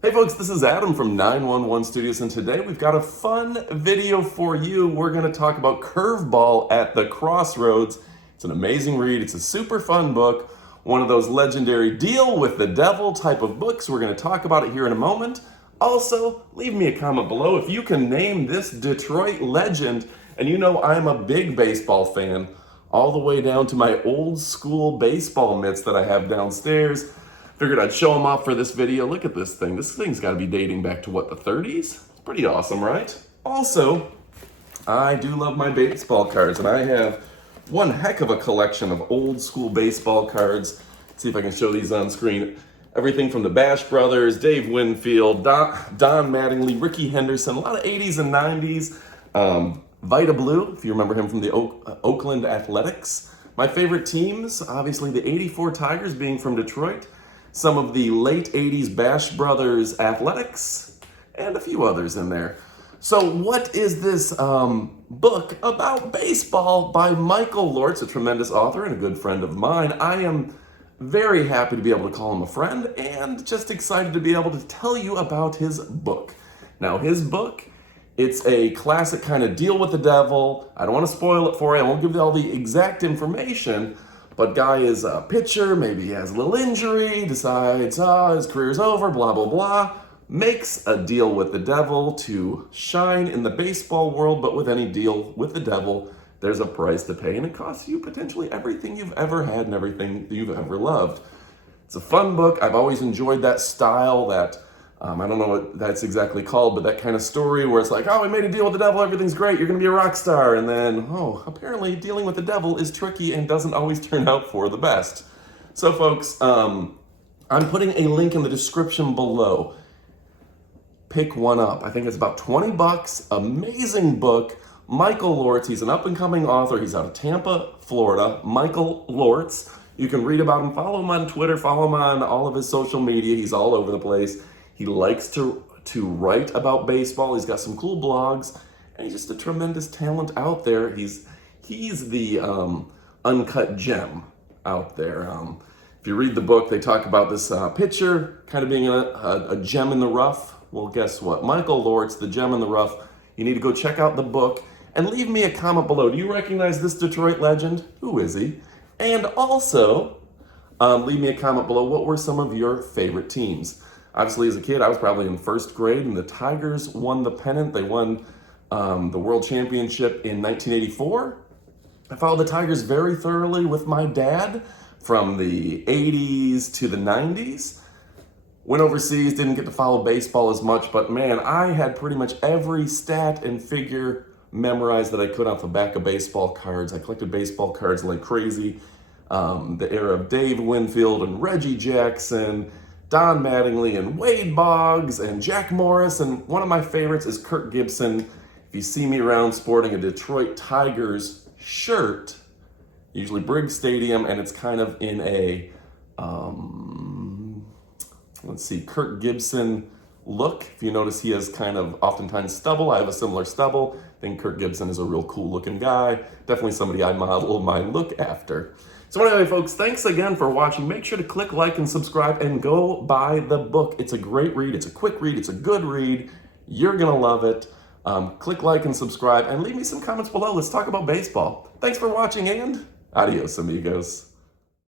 Hey folks, this is Adam from 911 Studios, and today we've got a fun video for you. We're going to talk about Curveball at the Crossroads. It's an amazing read. It's a super fun book, one of those legendary deal with the devil type of books. We're going to talk about it here in a moment. Also, leave me a comment below if you can name this Detroit legend. And you know I'm a big baseball fan, all the way down to my old school baseball mitts that I have downstairs. Figured I'd show them off for this video. Look at this thing. This thing's got to be dating back to what, the 30s? It's pretty awesome, right? Also, I do love my baseball cards, and I have one heck of a collection of old school baseball cards. Let's see if I can show these on screen. Everything from the Bash Brothers, Dave Winfield, Don Mattingly, Ricky Henderson, a lot of 80s and 90s. Vita Blue, if you remember him from the Oakland Athletics. My favorite teams, obviously the '84 Tigers being from Detroit. Some of the late 80s Bash Brothers Athletics, and a few others in there. So what is this book about baseball by Michael Lortz, a tremendous author and a good friend of mine. I am very happy to be able to call him a friend and just excited to be able to tell you about his book. Now his book, it's a classic kind of deal with the devil. I don't want to spoil it for you. I won't give you all the exact information. But guy is a pitcher, maybe he has a little injury, decides, his career's over, blah, blah, blah. Makes a deal with the devil to shine in the baseball world, but with any deal with the devil, there's a price to pay, and it costs you potentially everything you've ever had and everything you've ever loved. It's a fun book. I've always enjoyed that style, that I don't know what that's exactly called, but that kind of story where it's like, oh, we made a deal with the devil, everything's great, you're gonna be a rock star, and then, oh, apparently dealing with the devil is tricky and doesn't always turn out for the best. So folks, I'm putting a link in the description below. Pick one up. I think it's about 20 bucks, amazing book. Michael Lortz, he's an up-and-coming author, he's out of Tampa, Florida. Michael Lortz, you can read about him, follow him on Twitter, follow him on all of his social media, he's all over the place. He likes to write about baseball. He's got some cool blogs, and he's just a tremendous talent out there. He's the uncut gem out there. If you read the book, they talk about this pitcher kind of being a gem in the rough. Well, guess what? Michael Lortz, the gem in the rough. You need to go check out the book and leave me a comment below. Do you recognize this Detroit legend? Who is he? And also, leave me a comment below. What were some of your favorite teams? Obviously, as a kid, I was probably in first grade, and the Tigers won the pennant. They won the World Championship in 1984. I followed the Tigers very thoroughly with my dad from the 80s to the 90s. Went overseas, didn't get to follow baseball as much, but man, I had pretty much every stat and figure memorized that I could off the back of baseball cards. I collected baseball cards like crazy. The era of Dave Winfield and Reggie Jackson, Don Mattingly and Wade Boggs and Jack Morris, and one of my favorites is Kirk Gibson. If you see me around sporting a Detroit Tigers shirt, usually Briggs Stadium, and it's kind of in a, let's see, Kirk Gibson look. If you notice, he has kind of oftentimes stubble. I have a similar stubble. I think Kirk Gibson is a real cool looking guy. Definitely somebody I model my look after. So anyway, folks, thanks again for watching. Make sure to click like and subscribe and go buy the book. It's a great read. It's a quick read. It's a good read. You're going to love it. Click like and subscribe and leave me some comments below. Let's talk about baseball. Thanks for watching and adios, amigos.